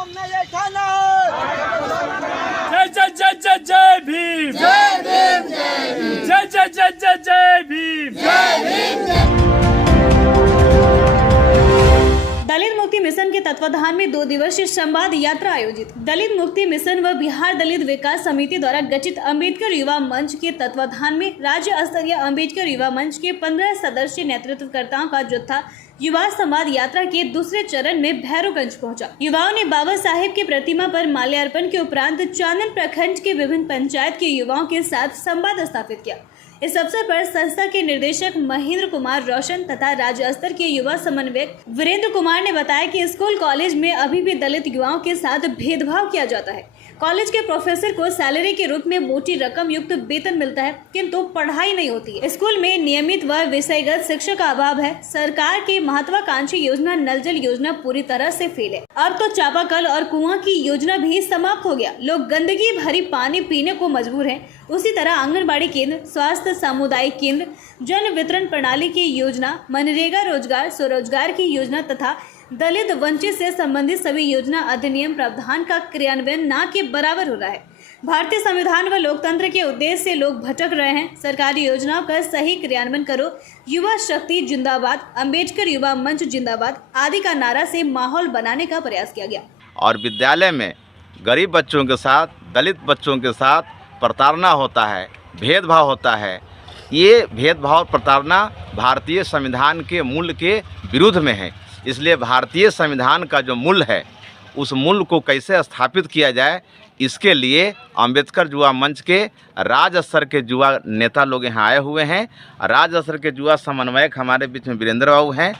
जय जय जय जय जय भीम, जय भीम, जय जय जय जय जय भीम, जय भीम। दलित मुक्ति मिशन के तत्वाधान में 2 दिवसीय संवाद यात्रा आयोजित। दलित मुक्ति मिशन व बिहार दलित विकास समिति द्वारा गठित अम्बेडकर युवा मंच के तत्वाधान में राज्य स्तरीय अम्बेडकर युवा मंच के 15 सदस्यीय नेतृत्वकर्ताओं का जत्था युवा संवाद यात्रा के दूसरे चरण में भैरवगंज पहुंचा। युवाओं ने बाबा साहेब की प्रतिमा पर माल्यार्पण के उपरांत चांदन प्रखंड के विभिन्न पंचायत के युवाओं के साथ संवाद स्थापित किया। इस अवसर पर संस्था के निर्देशक महेंद्र कुमार रोशन तथा राज्य स्तर के युवा समन्वयक वीरेंद्र कुमार ने बताया कि स्कूल कॉलेज में अभी भी दलित युवाओं के साथ भेदभाव किया जाता है। कॉलेज के प्रोफेसर को सैलरी के रूप में मोटी रकम युक्त वेतन मिलता है, किंतु पढ़ाई नहीं होती है। स्कूल में नियमित व विषयगत शिक्षा का अभाव है। सरकार की महत्वाकांक्षी योजना नल जल योजना पूरी तरह से फेल है। अब तो चापाकल और कुआं की योजना भी समाप्त हो गया। लोग गंदगी भरी पानी पीने को मजबूर हैं। उसी तरह आंगनबाड़ी केंद्र, स्वास्थ्य सामुदायिक केंद्र, जन वितरण प्रणाली की योजना, मनरेगा रोजगार, स्वरोजगार की योजना तथा दलित वंचित से संबंधित सभी योजना अधिनियम प्रावधान का क्रियान्वयन न के बराबर हो रहा है। भारतीय संविधान व लोकतंत्र के उद्देश्य से लोग भटक रहे हैं। सरकारी योजनाओं का सही क्रियान्वयन करो, युवा शक्ति जिंदाबाद, अम्बेडकर युवा मंच जिंदाबाद आदि का नारा से माहौल बनाने का प्रयास किया गया। और विद्यालय में गरीब बच्चों के साथ, दलित बच्चों के साथ प्रताड़ना होता है, भेदभाव होता है। ये भेदभाव प्रताड़ना भारतीय संविधान के मूल के विरुद्ध में है। इसलिए भारतीय संविधान का जो मूल है, उस मूल को कैसे स्थापित किया जाए, इसके लिए अम्बेडकर युवा मंच के राज्य स्तर के युवा नेता लोग यहाँ आए हुए हैं। राज्य स्तर के युवा समन्वयक हमारे बीच में वीरेंद्र बाबू हैं।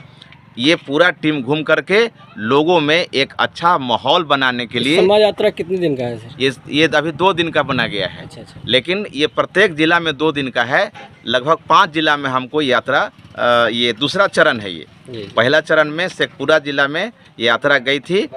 ये पूरा टीम घूम करके लोगों में एक अच्छा माहौल बनाने के लिए। संवाद यात्रा कितने दिन का है सर? ये अभी 2 दिन का बना गया है। अच्छा। लेकिन ये प्रत्येक जिला में 2 दिन का है। लगभग 5 जिला में हमको यात्रा, ये दूसरा चरण है। ये पहला चरण में शेखपुरा जिला में यात्रा गई थी,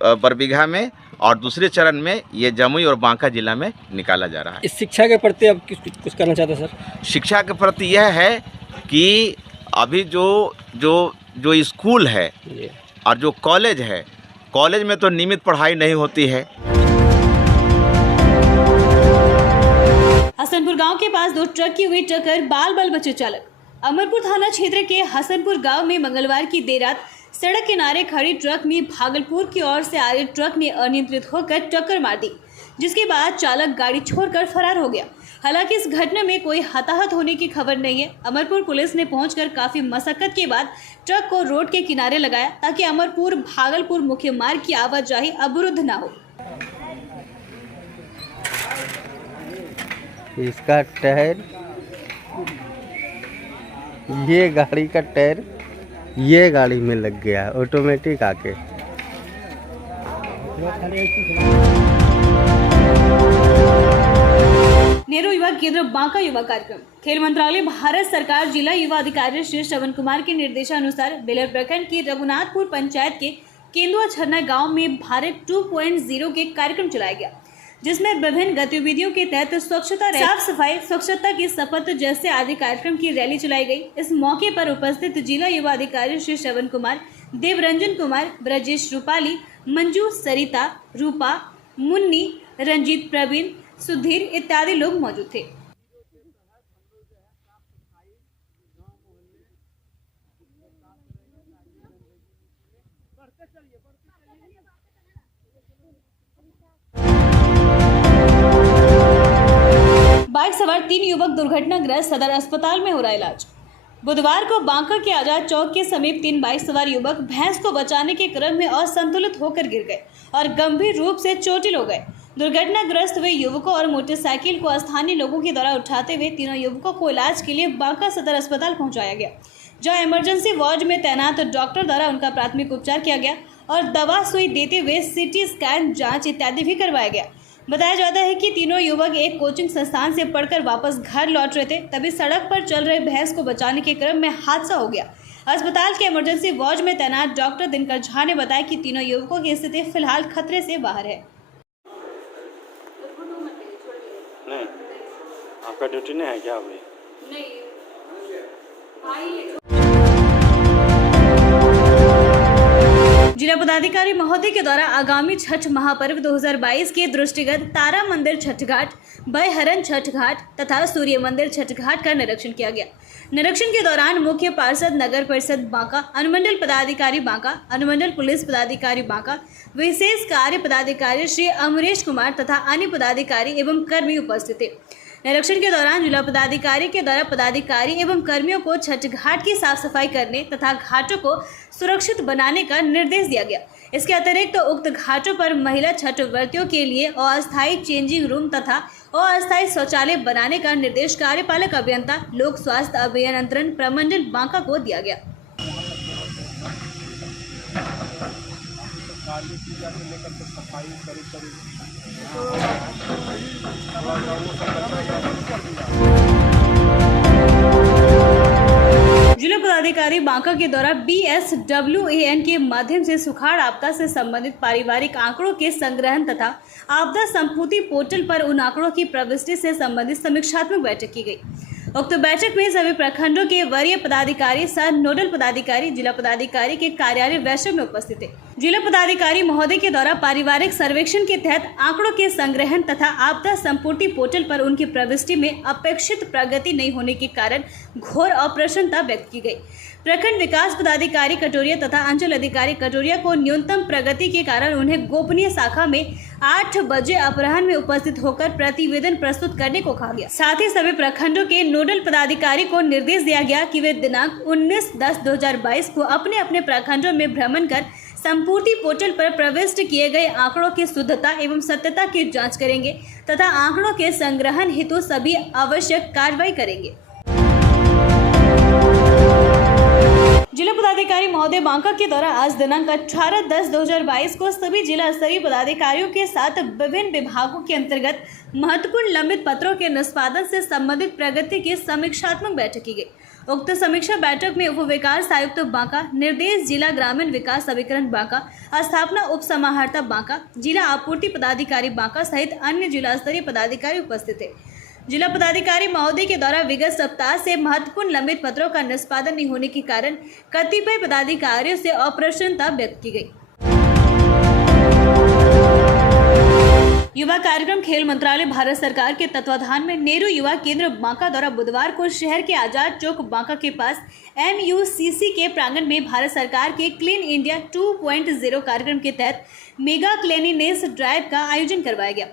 बरबीघा में, और दूसरे चरण में ये जमुई और बांका जिला में निकाला जा रहा है। इस शिक्षा के प्रति अब कुछ करना चाहते हैं सर? शिक्षा के प्रति यह है कि अभी जो स्कूल है और जो कॉलेज है, कॉलेज में तो नियमित पढ़ाई नहीं होती है। हसनपुर गांव के पास 2 ट्रक की हुई टक्कर, बाल बचे चालक। अमरपुर थाना क्षेत्र के हसनपुर गांव में मंगलवार की देर रात सड़क किनारे खड़ी ट्रक में भागलपुर की ओर से आ रही ट्रक ने अनियंत्रित होकर टक्कर मार दी, जिसके बाद चालक गाड़ी छोड़कर फरार हो गया। हालांकि इस घटना में कोई हताहत होने की खबर नहीं है। अमरपुर पुलिस ने पहुंचकर काफी मशक्कत के बाद ट्रक को रोड के किनारे लगाया ताकि अमरपुर भागलपुर मुख्य मार्ग की आवाजाही अवरुद्ध न हो। इसका टायर, ये गाड़ी का टायर ये गाड़ी में लग गया ऑटोमेटिक आके। नेहरू युवा केंद्र बांका युवा कार्यक्रम। खेल मंत्रालय भारत सरकार जिला युवा अधिकारी श्री श्रवण कुमार के निर्देशानुसार बेलर प्रखंड की रघुनाथपुर पंचायत के केंदुआ छरना गांव में भारत 2.0 के कार्यक्रम चलाया गया, जिसमें विभिन्न गतिविधियों के तहत स्वच्छता, साफ सफाई, स्वच्छता की शपथ जैसे आदि कार्यक्रम की रैली चलाई गई। इस मौके पर उपस्थित जिला युवा अधिकारी श्री श्रवण कुमार, देवरंजन कुमार, ब्रजेश, रूपाली, मंजू, सरिता, रूपा, मुन्नी, रंजीत, प्रवीण, सुधीर इत्यादि लोग मौजूद थे। बाइक सवार 3 युवक दुर्घटनाग्रस्त, सदर अस्पताल में हो रहा इलाज। बुधवार को बांका के आजाद चौक के समीप 3 बाइक सवार युवक भैंस को बचाने के क्रम में असंतुलित होकर गिर गए और गंभीर रूप से चोटिल हो गए। दुर्घटनाग्रस्त हुए युवकों और मोटरसाइकिल को स्थानीय लोगों के द्वारा उठाते हुए तीनों युवकों को इलाज के लिए बांका सदर अस्पताल पहुंचाया गया, जहां इमरजेंसी वार्ड में तैनात डॉक्टर द्वारा उनका प्राथमिक उपचार किया गया और दवा सुई देते हुए सीटी स्कैन, जाँच इत्यादि भी करवाया गया। बताया जाता है कि तीनों युवक एक कोचिंग संस्थान से पढ़कर वापस घर लौट रहे थे, तभी सड़क पर चल रहे भैंस को बचाने के क्रम में हादसा हो गया। अस्पताल के इमरजेंसी वार्ड में तैनात डॉक्टर दिनकर झा ने बताया कि तीनों युवकों की स्थिति फिलहाल खतरे से बाहर है। नहीं, आपका ड्यूटी नहीं है क्या अभी? नहीं। जिला पदाधिकारी महोदय के द्वारा आगामी छठ महापर्व 2022 के दृष्टिगत तारा मंदिर छठ घाट, बैहरन छठ घाट तथा सूर्य मंदिर छठ घाट का निरीक्षण किया गया। निरीक्षण के दौरान मुख्य पार्षद नगर परिषद बांका, अनुमंडल पदाधिकारी बांका, अनुमंडल पुलिस पदाधिकारी बांका, विशेष कार्य पदाधिकारी श्री अमरेश कुमार तथा अन्य पदाधिकारी एवं कर्मी उपस्थित थे। निरीक्षण के दौरान जिला पदाधिकारी के द्वारा पदाधिकारी एवं कर्मियों को छठ घाट की साफ सफाई करने तथा घाटों को सुरक्षित बनाने का निर्देश दिया गया। इसके अतिरिक्त तो उक्त घाटों पर महिला छठ व्रतियों के लिए अस्थायी चेंजिंग रूम तथा अस्थायी शौचालय बनाने का निर्देश कार्यपालक अभियंता लोक स्वास्थ्य अभियंत्रण प्रमंडल बांका को दिया गया। जिला पदाधिकारी बांका के द्वारा BSWAN के माध्यम से सुखाड़ आपदा से संबंधित पारिवारिक आंकड़ों के संग्रहण तथा आपदा संपूर्ति पोर्टल पर उन आंकड़ों की प्रविष्टि से संबंधित समीक्षात्मक बैठक की गई। उक्त बैठक में सभी प्रखंडों के वरीय पदाधिकारी सह नोडल पदाधिकारी जिला पदाधिकारी के कार्यालय वैश्व में उपस्थित थे। जिला पदाधिकारी महोदय के द्वारा पारिवारिक सर्वेक्षण के तहत आंकड़ों के संग्रहण तथा आपदा संपूर्ति पोर्टल पर उनकी प्रविष्टि में अपेक्षित प्रगति नहीं होने के कारण घोर अप्रसन्नता व्यक्त की गई। प्रखंड विकास पदाधिकारी कटोरिया तथा अंचल अधिकारी कटोरिया को न्यूनतम प्रगति के कारण उन्हें गोपनीय शाखा में 8 बजे अपराह्न में उपस्थित होकर प्रतिवेदन प्रस्तुत करने को कहा गया। साथ ही सभी प्रखंडों के नोडल पदाधिकारी को निर्देश दिया गया कि वे दिनांक 19/10/2022 को अपने अपने प्रखंडों में भ्रमण कर संपूर्ति पोर्टल पर प्रविष्ट किए गए आंकड़ों की शुद्धता एवं सत्यता की जांच करेंगे तथा आंकड़ों के संग्रहण हेतु सभी आवश्यक कार्रवाई करेंगे। जिला पदाधिकारी महोदय बांका के द्वारा आज दिनांक 18/10/2022 को सभी जिला स्तरीय पदाधिकारियों के साथ विभिन्न विभागों के अंतर्गत महत्वपूर्ण लंबित पत्रों के निष्पादन से संबंधित प्रगति की समीक्षात्मक बैठक की गई। उक्त समीक्षा बैठक में उप विकास आयुक्त बांका, निर्देश जिला ग्रामीण विकास अभिकरण बांका, स्थापना उप समाहर्ता बांका, जिला आपूर्ति पदाधिकारी बांका सहित अन्य जिला स्तरीय पदाधिकारी उपस्थित थे। जिला पदाधिकारी महोदय के द्वारा विगत सप्ताह से महत्वपूर्ण लंबित पत्रों का निष्पादन नहीं होने के कारण कतिपय पदाधिकारियों से अप्रसन्नता व्यक्त की गई। युवा कार्यक्रम खेल मंत्रालय भारत सरकार के तत्वाधान में नेहरू युवा केंद्र बांका द्वारा बुधवार को शहर के आजाद चौक बांका के पास MUCC के प्रांगण में भारत सरकार के क्लीन इंडिया 2.0 कार्यक्रम के तहत मेगा क्लीनिनेस ड्राइव का आयोजन करवाया गया।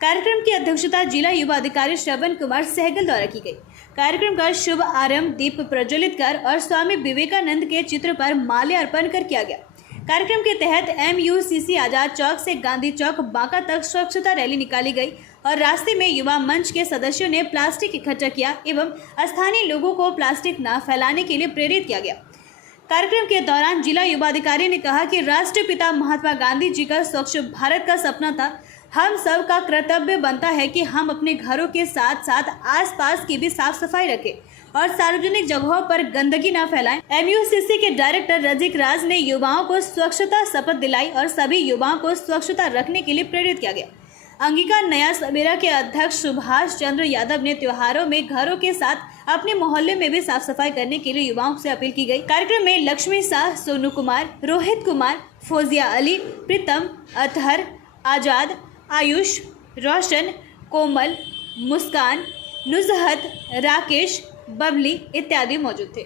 कार्यक्रम की अध्यक्षता जिला युवा अधिकारी श्रवण कुमार सहगल द्वारा की गई। कार्यक्रम का शुभ आरंभ दीप प्रज्वलित कर और स्वामी विवेकानंद के चित्र पर माल्य अर्पण कर किया गया। कार्यक्रम के तहत MUCC आजाद चौक से गांधी चौक बांका तक स्वच्छता रैली निकाली गई और रास्ते में युवा मंच के सदस्यों ने प्लास्टिक इकट्ठा किया एवं स्थानीय लोगों को प्लास्टिक न फैलाने के लिए प्रेरित किया गया। कार्यक्रम के दौरान जिला युवा अधिकारी ने कहा कि राष्ट्रपिता महात्मा गांधी जी का स्वच्छ भारत का सपना था। हम सब का कर्तव्य बनता है कि हम अपने घरों के साथ साथ आसपास की भी साफ सफाई रखें और सार्वजनिक जगहों पर गंदगी न फैलाएं। MUCC के डायरेक्टर रजिक राज ने युवाओं को स्वच्छता शपथ दिलाई और सभी युवाओं को स्वच्छता रखने के लिए प्रेरित किया गया। अंगिका नया सवेरा के अध्यक्ष सुभाष चंद्र यादव ने त्योहारों में घरों के साथ अपने मोहल्ले में भी साफ सफाई करने के लिए युवाओं से अपील की गई। कार्यक्रम में लक्ष्मी शाह, सोनू कुमार, रोहित कुमार, फौजिया अली, प्रीतम, अतहर, आजाद, आयुष, रोशन, कोमल, मुस्कान, नुजहत, राकेश, बबली इत्यादि मौजूद थे।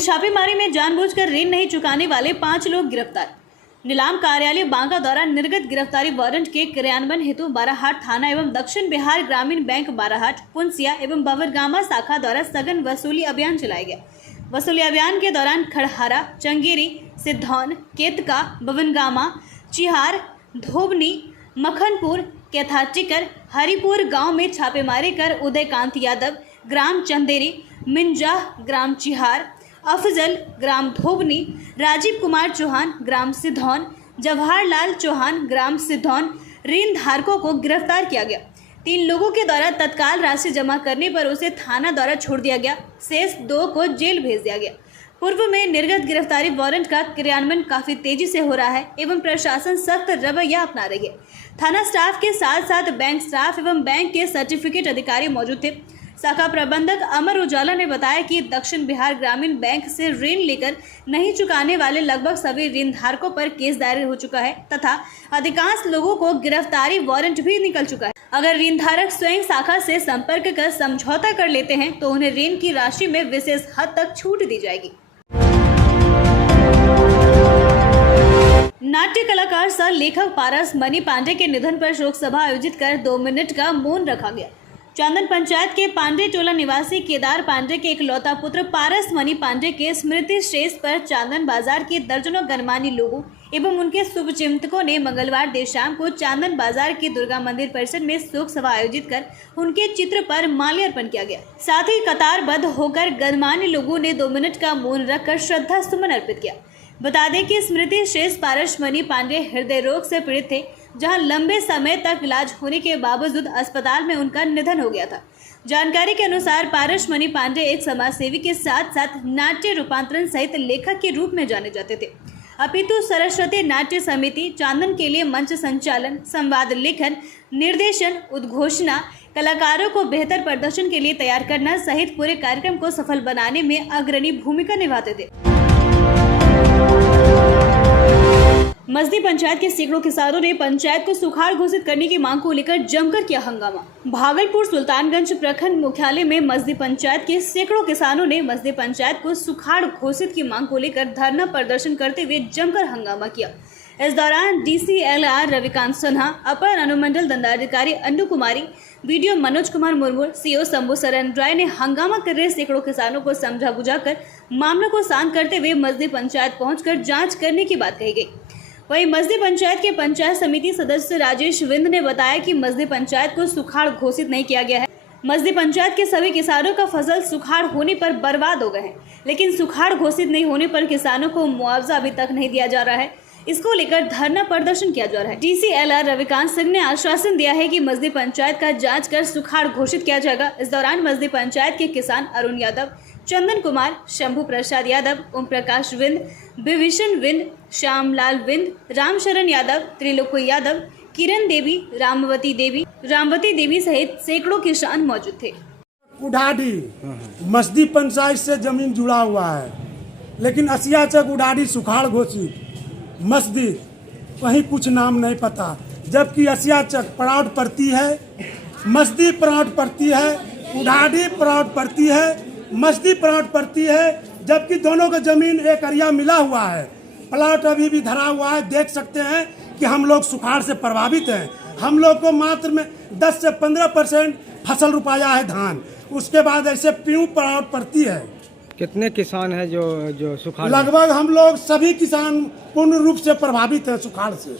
छापेमारी में जानबूझकर ऋण नहीं चुकाने वाले 5 लोग गिरफ्तार। नीलाम कार्यालय बांका द्वारा निर्गत गिरफ्तारी वारंट के क्रियान्वयन हेतु बाराहाट थाना एवं दक्षिण बिहार ग्रामीण बैंक बाराहाट, पुंसिया एवं बवरगामा शाखा द्वारा सघन वसूली अभियान चलाया गया। वसूली अभियान के दौरान खड़हारा, चंगेरी, सिद्धौन, केतका, बवनगामा, चिहार, धोबनी, मखनपुर, केथाटिकर, हरिपुर गांव में छापेमारी कर उदयकांत यादव, ग्राम चंदेरी, मिंजा, ग्राम चिहार, अफजल, ग्राम धोबनी, राजीव कुमार चौहान, ग्राम सिद्धौन, जवाहरलाल चौहान, ग्राम सिद्धौन, ऋण धारकों को गिरफ्तार किया गया। 3 लोगों के द्वारा तत्काल राशि जमा करने पर उसे थाना द्वारा छोड़ दिया गया। शेष 2 को जेल भेज दिया गया। पूर्व में निर्गत गिरफ्तारी वारंट का क्रियान्वयन काफी तेजी से हो रहा है एवं प्रशासन सख्त रवैया अपना रही है। थाना स्टाफ के साथ साथ बैंक स्टाफ एवं बैंक के सर्टिफिकेट अधिकारी मौजूद थे। शाखा प्रबंधक अमर उजाला ने बताया कि दक्षिण बिहार ग्रामीण बैंक से ऋण लेकर नहीं चुकाने वाले लगभग सभी ऋण धारकों पर केस दायर हो चुका है तथा अधिकांश लोगों को गिरफ्तारी वारंट भी निकल चुका है। अगर ऋण धारक स्वयं शाखा से संपर्क कर समझौता कर लेते हैं तो उन्हें ऋण की राशि में विशेष हद तक छूट दी जाएगी। नाट्य कलाकार सह लेखक पारस मणि पांडे के निधन पर शोक सभा आयोजित कर 2 मिनट का मौन रखा गया। चांदन पंचायत के पांडे टोला निवासी केदार पांडे के इकलौता पुत्र पारस मणि पांडे के स्मृति शेष पर चांदन बाजार के दर्जनों गणमान्य लोगों एवं उनके शुभचिंतकों ने मंगलवार देर शाम को चांदन बाजार के दुर्गा मंदिर परिसर में शोक सभा आयोजित कर उनके चित्र पर माल्यार्पण किया गया। साथ ही कतारबद्ध होकर गणमान्य लोगों ने 2 मिनट का मौन रखकर श्रद्धा सुमन अर्पित किया। बता दें कि स्मृति शेष पारस मणि पांडे हृदय रोग से पीड़ित थे, जहां लंबे समय तक इलाज होने के बावजूद अस्पताल में उनका निधन हो गया था। जानकारी के अनुसार पारस मणि पांडे एक समाजसेवी के साथ साथ नाट्य रूपांतरण सहित लेखक के रूप में जाने जाते थे। अपितु सरस्वती नाट्य समिति चांदन के लिए मंच संचालन, संवाद लेखन, निर्देशन, उद्घोषणा, कलाकारों को बेहतर प्रदर्शन के लिए तैयार करना सहित पूरे कार्यक्रम को सफल बनाने में अग्रणी भूमिका निभाते थे। मस्दी पंचायत के सैकड़ों किसानों ने पंचायत को सुखाड़ घोषित करने की मांग को लेकर जमकर किया हंगामा। भागलपुर सुल्तानगंज प्रखंड मुख्यालय में मस्दी पंचायत के सैकड़ों किसानों ने मस्दी पंचायत को सुखाड़ घोषित की मांग को लेकर धरना प्रदर्शन करते हुए जमकर हंगामा किया। इस दौरान DCLR रविकांत सिन्हा, अपर अनुमंडल दंडाधिकारी अन्नू कुमारी, BDO मनोज कुमार मुर्मू, CO शंभू शरण राय ने हंगामा कर रहे सैकड़ों किसानों को समझा बुझाकर मामलों को शांत करते हुए मस्दी पंचायत पहुंचकर जांच करने की बात कही गई। वहीं मस्दी पंचायत के पंचायत समिति सदस्य राजेश विंद ने बताया कि मस्दी पंचायत को सुखाड़ घोषित नहीं किया गया है। मस्दी पंचायत के सभी किसानों का फसल सुखाड़ होने पर बर्बाद हो गए हैं, लेकिन सुखाड़ घोषित नहीं होने पर किसानों को मुआवजा अभी तक नहीं दिया जा रहा है। इसको लेकर धरना प्रदर्शन किया जा रहा है। DCLR रविकांत सिंह ने आश्वासन दिया है कि मस्दी पंचायत का जांच कर सुखाड़ घोषित किया जाएगा। इस दौरान मस्दी पंचायत के किसान अरुण यादव, चंदन कुमार, शंभू प्रसाद यादव, ओम प्रकाश विंद, विभीषण विंद, श्यामलाल विंद, रामशरण यादव, त्रिलोकी यादव, किरण देवी, रामवती देवी सहित सैकड़ों किसान मौजूद थे। उडाडी मस्दी पंचायत से जमीन जुड़ा हुआ है, लेकिन असियाचक उडाडी सुखाड़ घोषित, मस्दी वहीं कुछ नाम नहीं पता। जबकि असियाचक प्लाट पड़ती है, मस्दी प्लाट पड़ती है, उडाडी प्लाट पड़ती है, मस्दी प्लाट पड़ती है। जबकि दोनों का जमीन एक एरिया मिला हुआ है, प्लाट अभी भी धरा हुआ है। देख सकते हैं कि हम लोग सुखाड़ से प्रभावित हैं। हम लोग को मात्र में 10 से 15% फसल रुपाया है धान, उसके बाद ऐसे प्यूं प्लाट पड़ती है। कितने किसान हैं जो सुखाड़? लगभग हम लोग सभी किसान पूर्ण रूप से प्रभावित हैं सुखाड़ से।